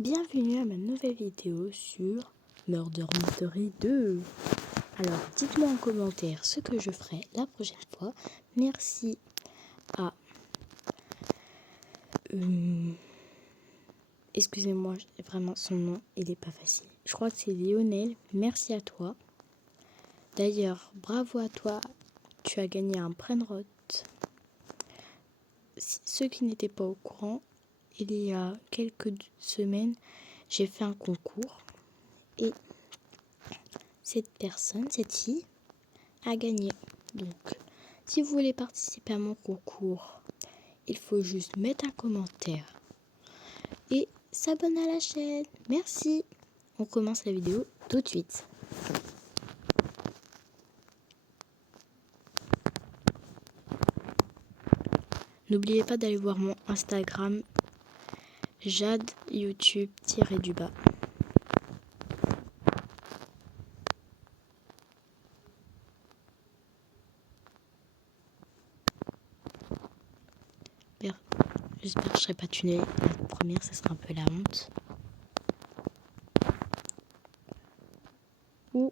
Bienvenue à ma nouvelle vidéo sur Murder Mystery 2. Alors dites-moi en commentaire ce que je ferai la prochaine fois. Merci à... Excusez-moi, vraiment son nom, il n'est pas facile. Je crois que c'est Lionel. Merci à toi. D'ailleurs, bravo à toi. Tu as gagné un Brainrot. Ceux qui n'étaient pas au courant, il y a quelques semaines, j'ai fait un concours. Et cette personne, cette fille, a gagné. Donc, si vous voulez participer à mon concours, il faut juste mettre un commentaire et s'abonner à la chaîne. Merci. On commence la vidéo tout de suite. N'oubliez pas d'aller voir mon Instagram, Jade YouTube-du-bas. J'espère que je serai pas tunnée. La première, ça sera un peu la honte. Ouh,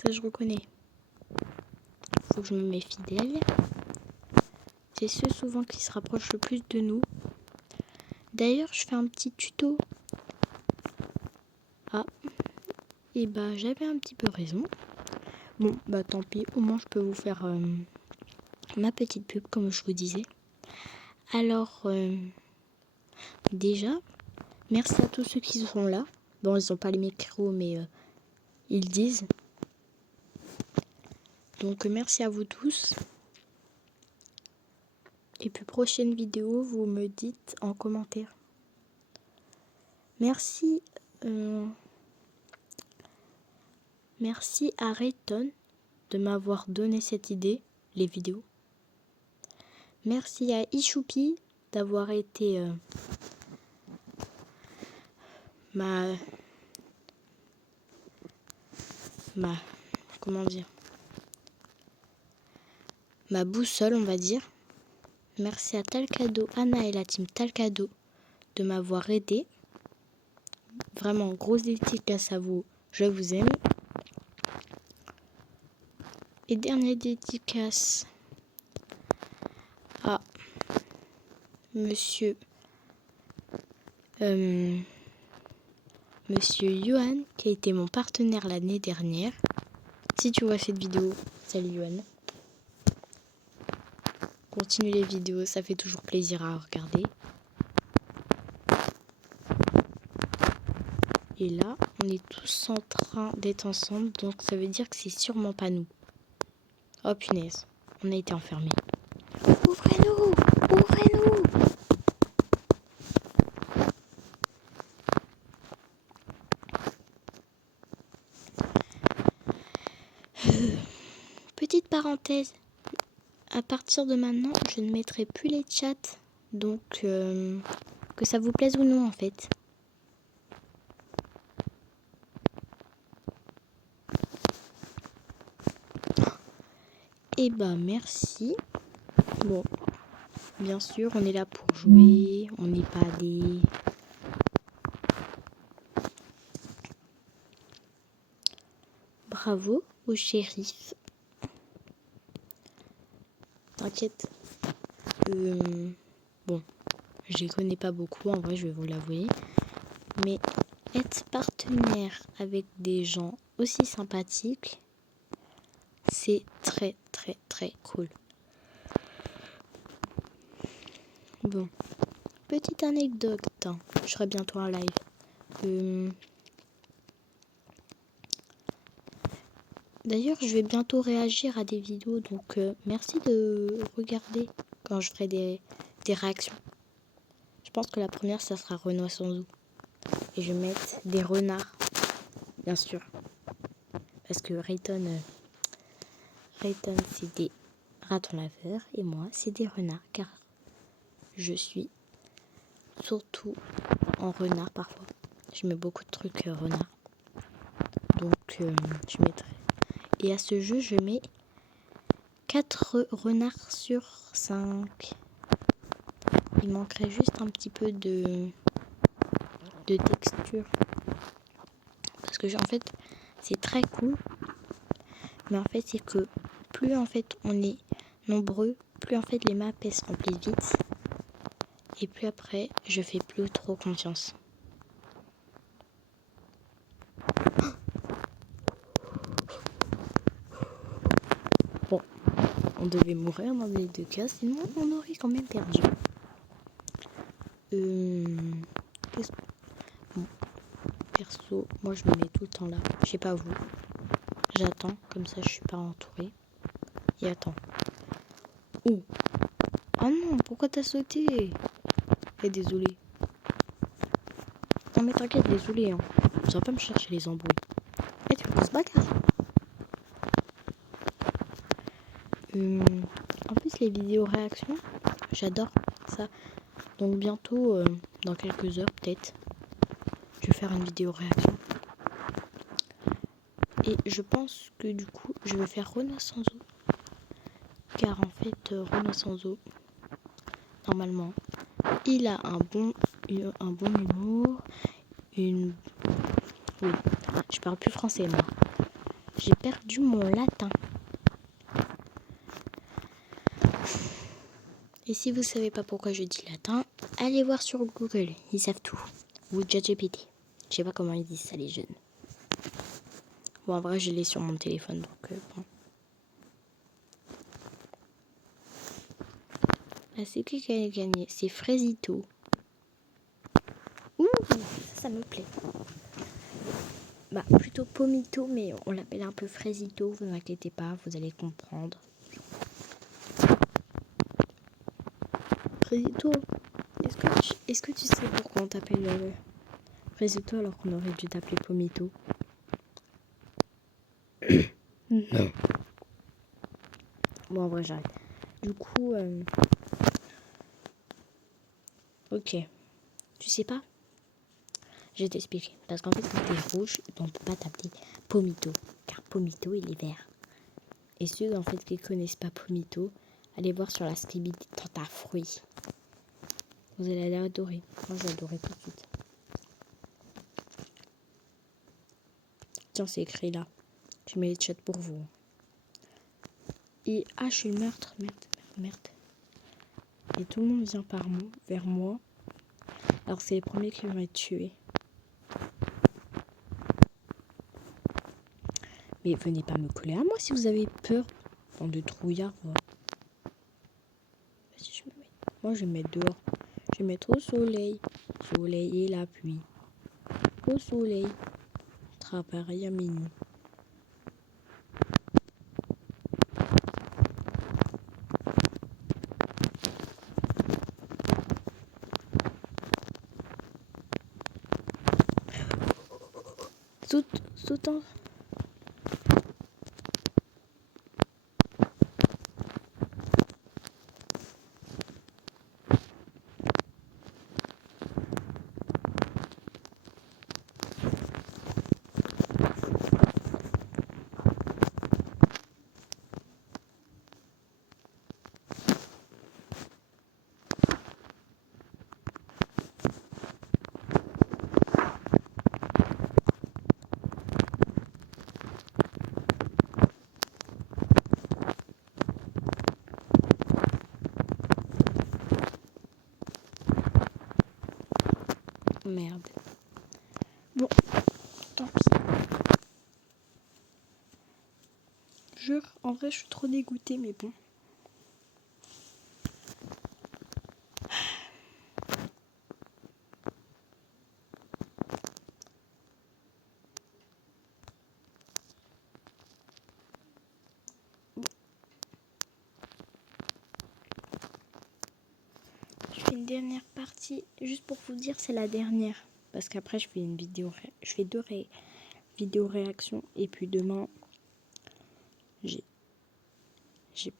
ça je reconnais. Faut que je me méfie d'elle. C'est ceux souvent qui se rapprochent le plus de nous. D'ailleurs, je fais un petit tuto. Ah, et bah j'avais un petit peu raison. Bon, bah tant pis, au moins je peux vous faire ma petite pub comme je vous disais. Alors, déjà, merci à tous ceux qui sont là. Bon, ils n'ont pas les micros, mais ils disent. Donc, merci à vous tous. Et puis, prochaine vidéo, vous me dites en commentaire. Merci. Merci à Rayton de m'avoir donné cette idée, les vidéos. Merci à Ichoupi d'avoir été ma boussole, on va dire. Merci à Talcado, Anna et la team Talcado de m'avoir aidé. Vraiment, grosse dédicace à vous, je vous aime. Et dernière dédicace à Monsieur Johan, qui a été mon partenaire l'année dernière. Si tu vois cette vidéo, salut Johan. Continue les vidéos, ça fait toujours plaisir à regarder. Et là, on est tous en train d'être ensemble, donc ça veut dire que c'est sûrement pas nous. Oh punaise, on a été enfermés. Ouvrez-nous! Ouvrez-nous! Petite parenthèse, à partir de maintenant, je ne mettrai plus les chats, donc que ça vous plaise ou non en fait. Et bah merci. Bon, bien sûr, on est là pour jouer, on n'est pas des... Bravo au shérif. T'inquiète. Bon, je les connais pas beaucoup, en vrai, je vais vous l'avouer. Mais être partenaire avec des gens aussi sympathiques, c'est très très très cool. Bon, petite anecdote, hein. Je serai bientôt en live. D'ailleurs, je vais bientôt réagir à des vidéos, donc merci de regarder quand je ferai des réactions. Je pense que la première, ça sera Renoir sans eau. Et je vais mettre des renards, bien sûr. Parce que Rayton c'est des ratons laveurs et moi, c'est des renards, car je suis surtout en renard parfois. Je mets beaucoup de trucs renards. Donc, je mettrai. Et à ce jeu, je mets 4 renards sur 5. Il manquerait juste un petit peu de de texture. Parce que en fait, c'est très cool. Mais en fait, c'est que plus en fait on est nombreux, plus en fait les maps elles se remplissent vite. Et puis après, je fais plus trop confiance. Bon, on devait mourir dans les deux cas, sinon on aurait quand même perdu. Bon, perso, moi je me mets tout le temps là. Je sais pas vous. J'attends, comme ça je suis pas entourée. Et attends. Oh. Ah non, pourquoi t'as sauté? Eh, désolé. Non mais t'inquiète, désolé. Hein. Tu vas pas me chercher les embrouilles. Eh, tu veux qu'on se bagarre? En plus, les vidéos réactions, j'adore ça. Donc bientôt, dans quelques heures peut-être, je vais faire une vidéo réaction. Et je pense que du coup, je vais faire Renoir sans eau. Car en fait, Renoir sans eau, normalement, il a un bon humour. Oui, je parle plus français moi. J'ai perdu mon latin. Et si vous savez pas pourquoi je dis latin, allez voir sur Google, ils savent tout. Ou ChatGPT. Je sais pas comment ils disent ça les jeunes. Bon, en vrai, je l'ai sur mon téléphone, donc bon. Ah, c'est qui a gagné? C'est Fraisito. Ouh, ça me plaît. Bah, plutôt Pomito, mais on l'appelle un peu Fraisito, vous n'inquiétez pas, vous allez comprendre. Fraisito, est-ce que tu sais pourquoi on t'appelle Fraisito alors qu'on aurait dû t'appeler Pomito? Non. Bon, en vrai, j'arrête. Du coup, ok. Tu sais pas? Je vais t'expliquer. Parce qu'en fait, quand t'es rouge, on peut pas t'appeler Pomito. Car Pomito, il est vert. Et ceux, en fait, qui connaissent pas Pomito, allez voir sur la stabilité de ta fruit. Vous allez l'adorer. Moi, j'ai adoré tout de suite. Tiens, c'est écrit là. Je mets les chats pour vous. Et je suis le meurtre. Merde. Et tout le monde vient vers moi. Alors, c'est les premiers qui vont être tués. Mais venez pas me coller à moi si vous avez peur. Bande de trouillards. Vas-y, moi, je vais me mettre dehors. Je vais me mettre au soleil. Soleil et la pluie. Au soleil. Travail à minuit. Sautant. Merde. Bon, tant pis. Jure, en vrai, je suis trop dégoûtée, mais bon. Je fais une dernière partie, juste pour vous dire, c'est la dernière. Parce qu'après, je fais une vidéo, je fais deux vidéos réactions. Et puis demain, j'ai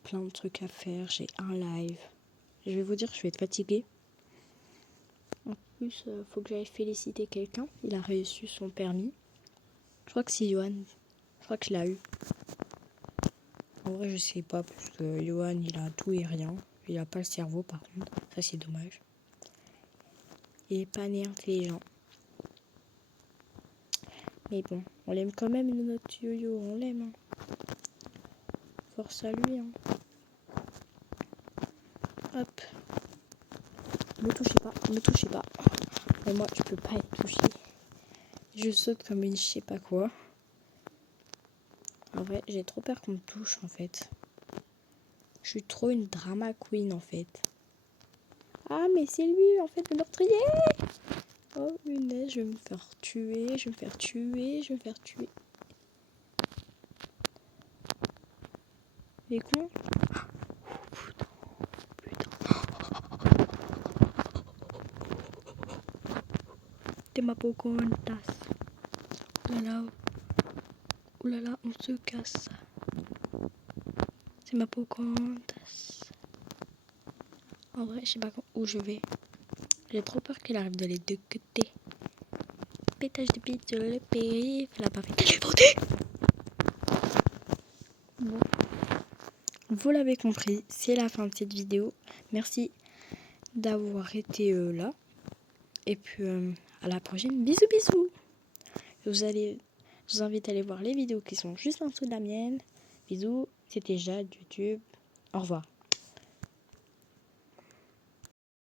plein de trucs à faire. J'ai un live. Je vais vous dire, je vais être fatiguée. En plus, faut que j'aille féliciter quelqu'un. Il a reçu son permis. Je crois que c'est Johan. Je crois que je l'ai eu. En vrai, je sais pas, parce que Johan, il a tout et rien. Il a pas le cerveau, par contre. Ça, c'est dommage. Il est pas né intelligent. Mais bon, on l'aime quand même, notre yo-yo, on l'aime. Hein. Force à lui. Hein. Hop. Me touchez pas. Mais moi, je peux pas être touchée. Je saute comme une je sais pas quoi. En vrai, j'ai trop peur qu'on me touche, en fait. Je suis trop une drama queen, en fait. Ah, mais c'est lui, en fait, le meurtrier. Oh, punaise, je vais me faire tuer, je vais me faire tuer, je vais me faire tuer. Les cons. Putain. T'es ma Pocahontas. Oh là là, on se casse. C'est ma Pocahontas. En vrai, je sais pas où je vais. J'ai trop peur qu'il arrive de les deux côtés. Pétage de bite sur le périph'. Elle a pas fait téléporter. Bon. Vous l'avez compris, c'est la fin de cette vidéo. Merci d'avoir été là. Et puis à la prochaine. Bisous bisous. Je vous invite à aller voir les vidéos qui sont juste en dessous de la mienne. Bisous, c'était Jade, YouTube. Au revoir.